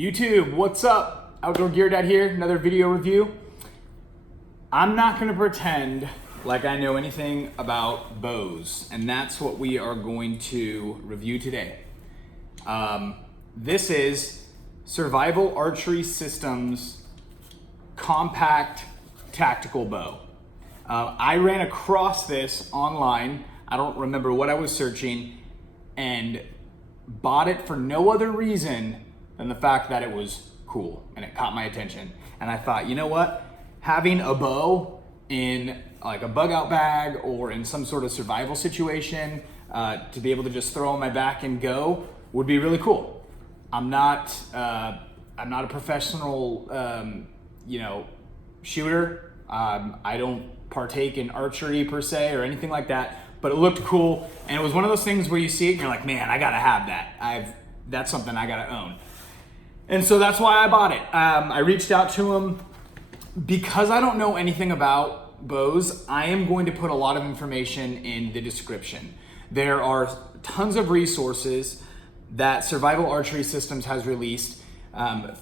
YouTube, what's up? Outdoor Gear Dad here, another video review. I'm not gonna pretend like I know anything about bows, and that's what we are going to review today. This is Survival Archery Systems compact tactical bow. I ran across this online. I don't remember what I was searching, and bought it for no other reason than the fact that it was cool and it caught my attention. And I thought, you know what? Having a bow in like a Bugout bag or in some sort of survival situation to be able to just throw on my back and go would be really cool. I'm not a professional, shooter. I don't partake in archery per se or anything like that, but it looked cool. And it was one of those things where you see it and you're like, man, I gotta have that. That's something I gotta own. And so that's why I bought it. I reached out to him because I don't know anything about bows. I am going to put a lot of information in the description. There are tons of resources that Survival Archery Systems has released,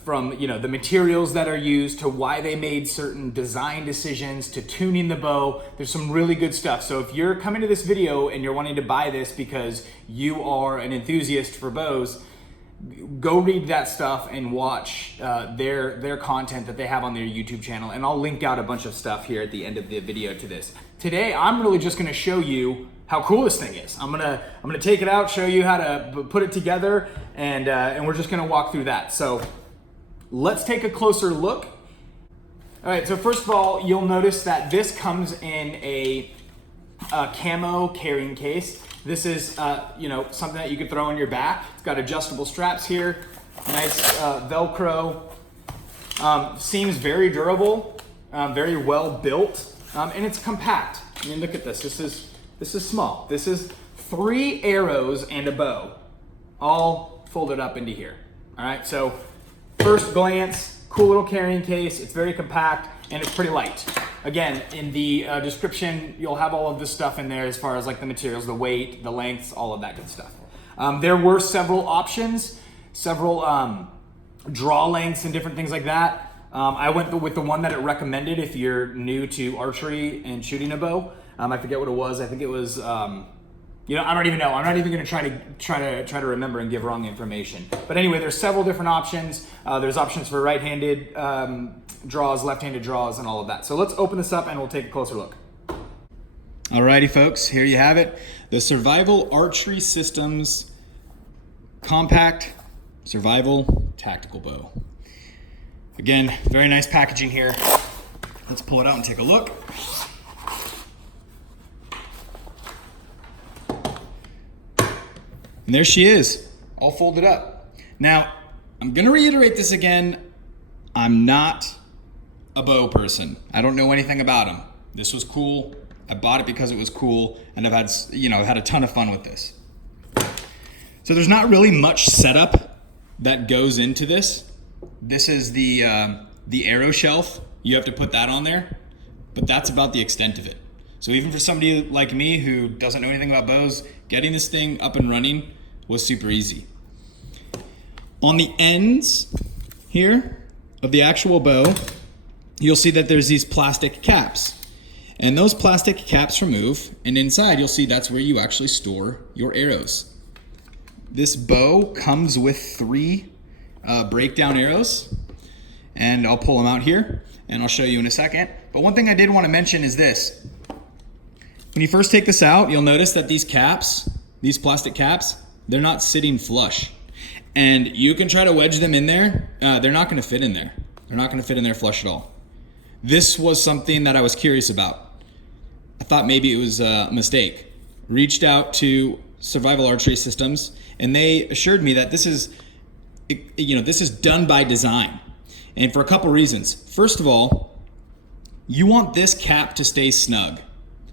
from the materials that are used to why they made certain design decisions to tuning the bow. There's some really good stuff. So if you're coming to this video and you're wanting to buy this because you are an enthusiast for bows, go read that stuff and watch their content that they have on their YouTube channel. And I'll link out a bunch of stuff here at the end of the video to this. Today, I'm really just gonna show you how cool this thing is. I'm gonna take it out, show you how to put it together, and we're just gonna walk through that. So let's take a closer look. All right, so first of all, you'll notice that this comes in a camo carrying case. This is something that you could throw on your back. It's got adjustable straps here, nice Velcro. Seems very durable, very well built, and it's compact. I mean, look at this. This is small. This is 3 arrows and a bow, all folded up into here. All right, so first glance, cool little carrying case. It's very compact and it's pretty light. Again, in the description, you'll have all of this stuff in there as far as like the materials, the weight, the lengths, all of that good stuff. There were several options, several draw lengths and different things like that. I went with the one that it recommended if you're new to archery and shooting a bow. I forget what it was. I think it was, I don't even know. I'm not even going to try to remember and give wrong information. But anyway, there's several different options. There's options for right-handed draws, left-handed draws, and all of that. So let's open this up and we'll take a closer look. Alrighty, folks, here you have it. The Survival Archery Systems compact survival tactical bow. Again, very nice packaging here. Let's pull it out and take a look. And there she is, all folded up. Now, I'm gonna reiterate this again. I'm not a bow person. I don't know anything about them. This was cool. I bought it because it was cool, and I've had a ton of fun with this. So there's not really much setup that goes into this. This is the arrow shelf. You have to put that on there, but that's about the extent of it. So even for somebody like me who doesn't know anything about bows, getting this thing up and running was super easy. On the ends here of the actual bow, you'll see that there's these plastic caps. And those plastic caps remove, and inside you'll see that's where you actually store your arrows. This bow comes with 3 breakdown arrows, and I'll pull them out here and I'll show you in a second. But one thing I did want to mention is this. When you first take this out, you'll notice that these caps, these plastic caps, they're not sitting flush. And you can try to wedge them in there. They're not gonna fit in there. They're not gonna fit in there flush at all. This was something that I was curious about. I thought maybe it was a mistake. Reached out to Survival Archery Systems, and they assured me that this is done by design. And for a couple reasons. First of all, you want this cap to stay snug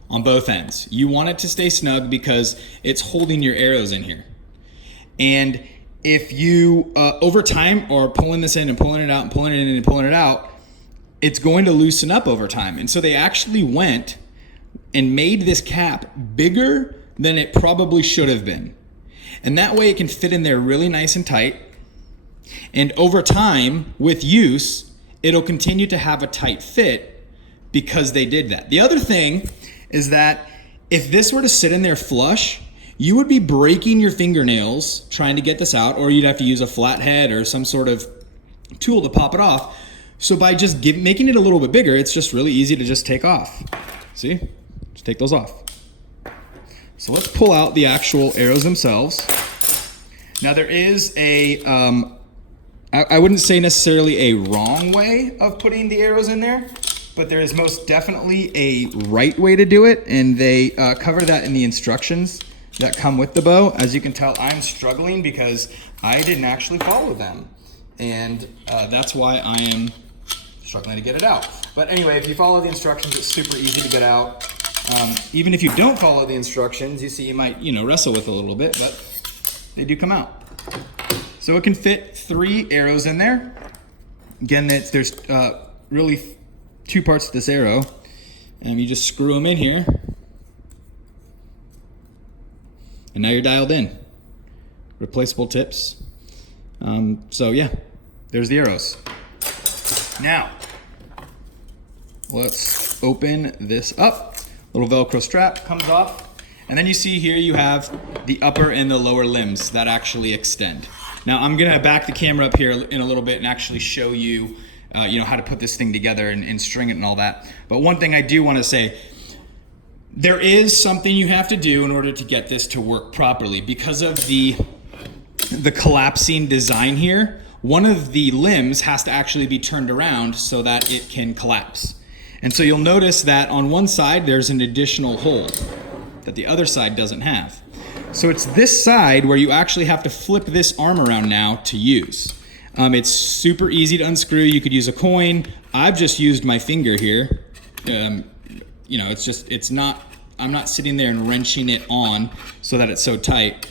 on both ends. You want it to stay snug because it's holding your arrows in here. And if you, over time, are pulling this in and pulling it out and pulling it in and pulling it out, it's going to loosen up over time. And so they actually went and made this cap bigger than it probably should have been. And that way it can fit in there really nice and tight. And over time, with use, it'll continue to have a tight fit because they did that. The other thing is that if this were to sit in there flush, you would be breaking your fingernails trying to get this out, or you'd have to use a flathead or some sort of tool to pop it off. So by just making it a little bit bigger, it's just really easy to just take off. See? Just take those off. So let's pull out the actual arrows themselves. Now there is a, I wouldn't say necessarily a wrong way of putting the arrows in there, but there is most definitely a right way to do it, and they cover that in the instructions that come with the bow. As you can tell, I'm struggling because I didn't actually follow them. And that's why I am struggling to get it out. But anyway, if you follow the instructions, it's super easy to get out. Even if you don't follow the instructions, you see you might, wrestle with it a little bit, but they do come out. So it can fit 3 arrows in there. Again, there's really 2 parts to this arrow. And you just screw them in here. And now you're dialed in. Replaceable tips. So yeah, there's the arrows. Now, let's open this up. Little Velcro strap comes off. And then you see here you have the upper and the lower limbs that actually extend. Now I'm gonna back the camera up here in a little bit and actually show you, how to put this thing together and string it and all that. But one thing I do wanna say, there is something you have to do in order to get this to work properly. Because of the collapsing design here, one of the limbs has to actually be turned around so that it can collapse. And so you'll notice that on one side there's an additional hole that the other side doesn't have. So it's this side where you actually have to flip this arm around now to use. It's super easy to unscrew. You could use a coin. I've just used my finger here. I'm not sitting there and wrenching it on so that it's so tight.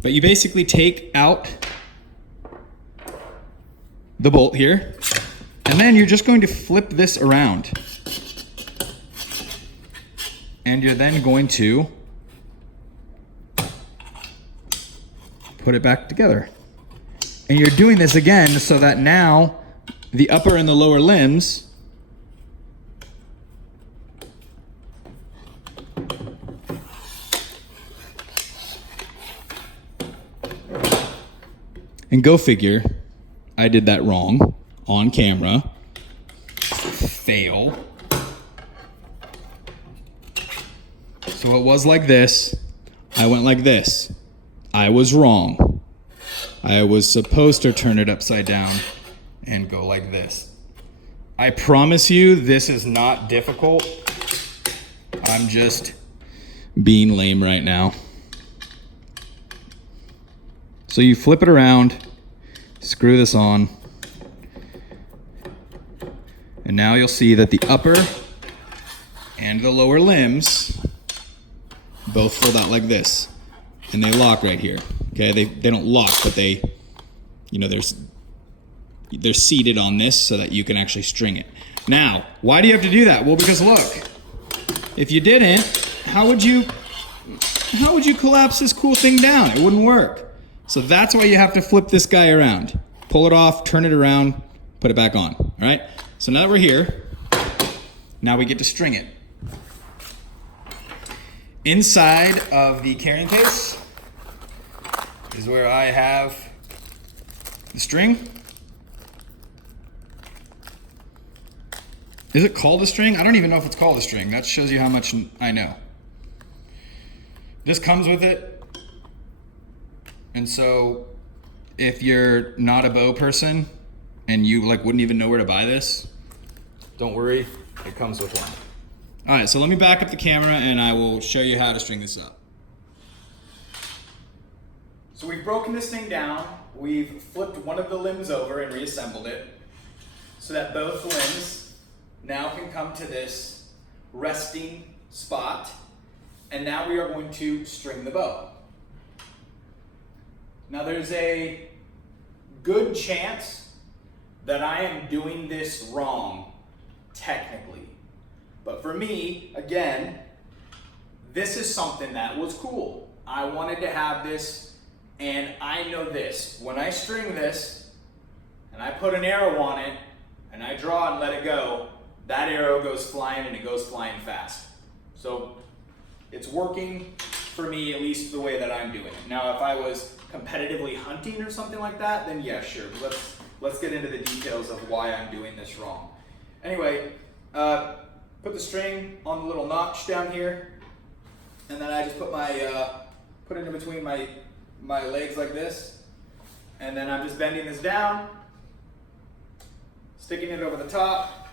But you basically take out the bolt here, and then you're just going to flip this around. And you're then going to put it back together. And you're doing this again so that now the upper and the lower limbs and go figure, I did that wrong on camera. Fail. So it was like this. I went like this. I was wrong. I was supposed to turn it upside down and go like this. I promise you, this is not difficult. I'm just being lame right now. So you flip it around, screw this on, and now you'll see that the upper and the lower limbs both fold out like this, and they lock right here. Okay, they don't lock, but they're seated on this so that you can actually string it. Now, why do you have to do that? Well, because look, if you didn't, how would you collapse this cool thing down? It wouldn't work. So that's why you have to flip this guy around. Pull it off, turn it around, put it back on, all right? So now that we're here, now we get to string it. Inside of the carrying case is where I have the string. Is it called a string? I don't even know if it's called a string. That shows you how much I know. This comes with it. And so if you're not a bow person and you wouldn't even know where to buy this, don't worry, it comes with one. All right, so let me back up the camera and I will show you how to string this up. So we've broken this thing down. We've flipped one of the limbs over and reassembled it so that both limbs now can come to this resting spot. And now we are going to string the bow. Now there's a good chance that I am doing this wrong, technically. But for me, again, this is something that was cool. I wanted to have this And I know this, when I string this and I put an arrow on it and I draw and let it go, that arrow goes flying and it goes flying fast. So it's working for me, at least the way that I'm doing it. Now, if I was competitively hunting or something like that, then yeah, sure. But let's get into the details of why I'm doing this wrong. Anyway, put the string on the little notch down here, and then I just put put it in between my legs like this, and then I'm just bending this down, sticking it over the top,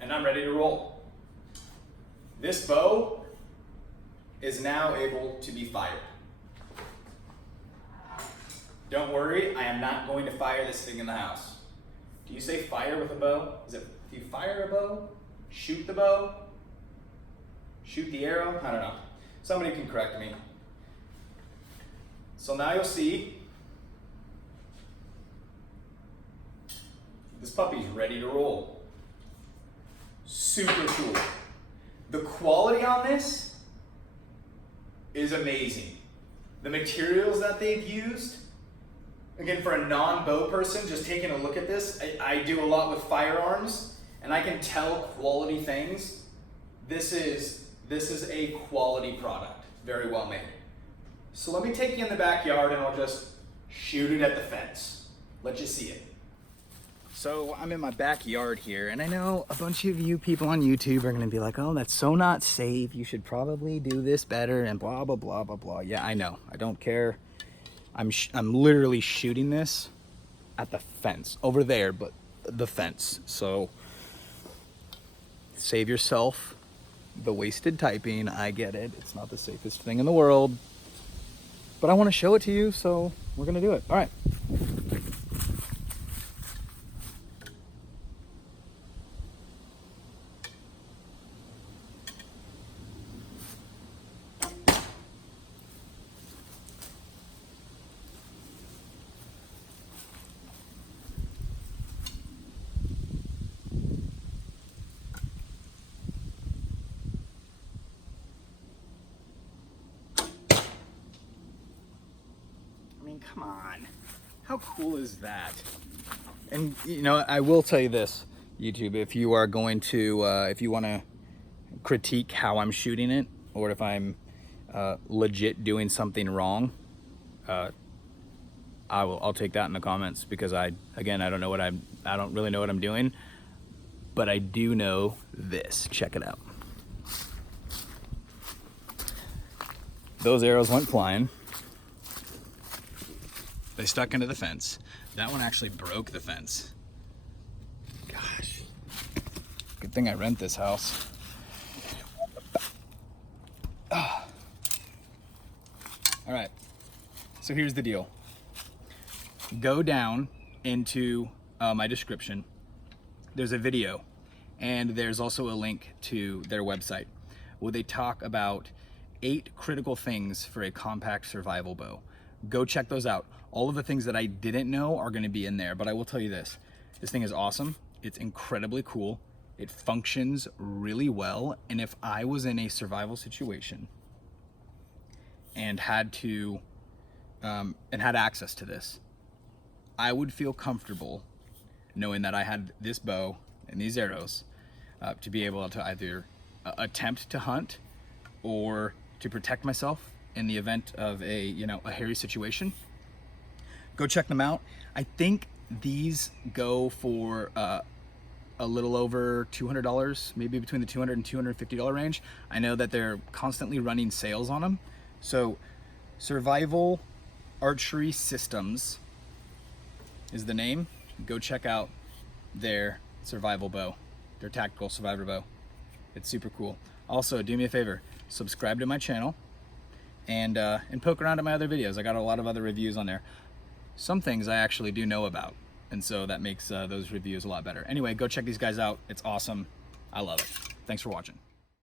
and I'm ready to roll. This bow is now able to be fired. Don't worry, I am not going to fire this thing in the house. Do you say fire with a bow? Is it, do you fire a bow? Shoot the bow? Shoot the arrow? I don't know. Somebody can correct me. So now you'll see this puppy's ready to roll. Super cool. The quality on this is amazing. The materials that they've used, again, for a non-bow person, just taking a look at this, I do a lot with firearms, and I can tell quality things. This is a quality product, very well made. So let me take you in the backyard and I'll just shoot it at the fence. Let you see it. So I'm in my backyard here, and I know a bunch of you people on YouTube are gonna be like, oh, that's so not safe. You should probably do this better and blah, blah, blah, blah, blah. Yeah, I know, I don't care. I'm literally shooting this at the fence over there, but the fence. So save yourself the wasted typing. I get it. It's not the safest thing in the world, but I want to show it to you, so we're going to do it. All right. Come on, how cool is that? And you know, I will tell you this, YouTube, if you are going to, if you want to critique how I'm shooting it, or if I'm legit doing something wrong, I'll take that in the comments, because I don't really know what I'm doing, but I do know this. Check it out. Those arrows went flying. They stuck into the fence. That one actually broke the fence. Gosh, good thing I rent this house. All right, so here's the deal. Go down into my description. There's a video, and there's also a link to their website where they talk about 8 critical things for a compact survival bow. Go check those out. All of the things that I didn't know are gonna be in there, but I will tell you this thing is awesome. It's incredibly cool. It functions really well. And if I was in a survival situation and had to, and had access to this, I would feel comfortable knowing that I had this bow and these arrows to be able to either attempt to hunt or to protect myself in the event of a hairy situation. Go check them out. I think these go for a little over $200, maybe between the $200 and $250 range. I know that they're constantly running sales on them. So Survival Archery Systems is the name. Go check out their survival bow, their tactical survivor bow. It's super cool. Also, do me a favor, subscribe to my channel and poke around at my other videos. I got a lot of other reviews on there. Some things I actually do know about, and so that makes those reviews a lot better. Anyway, go check these guys out. It's awesome. I love it. Thanks for watching.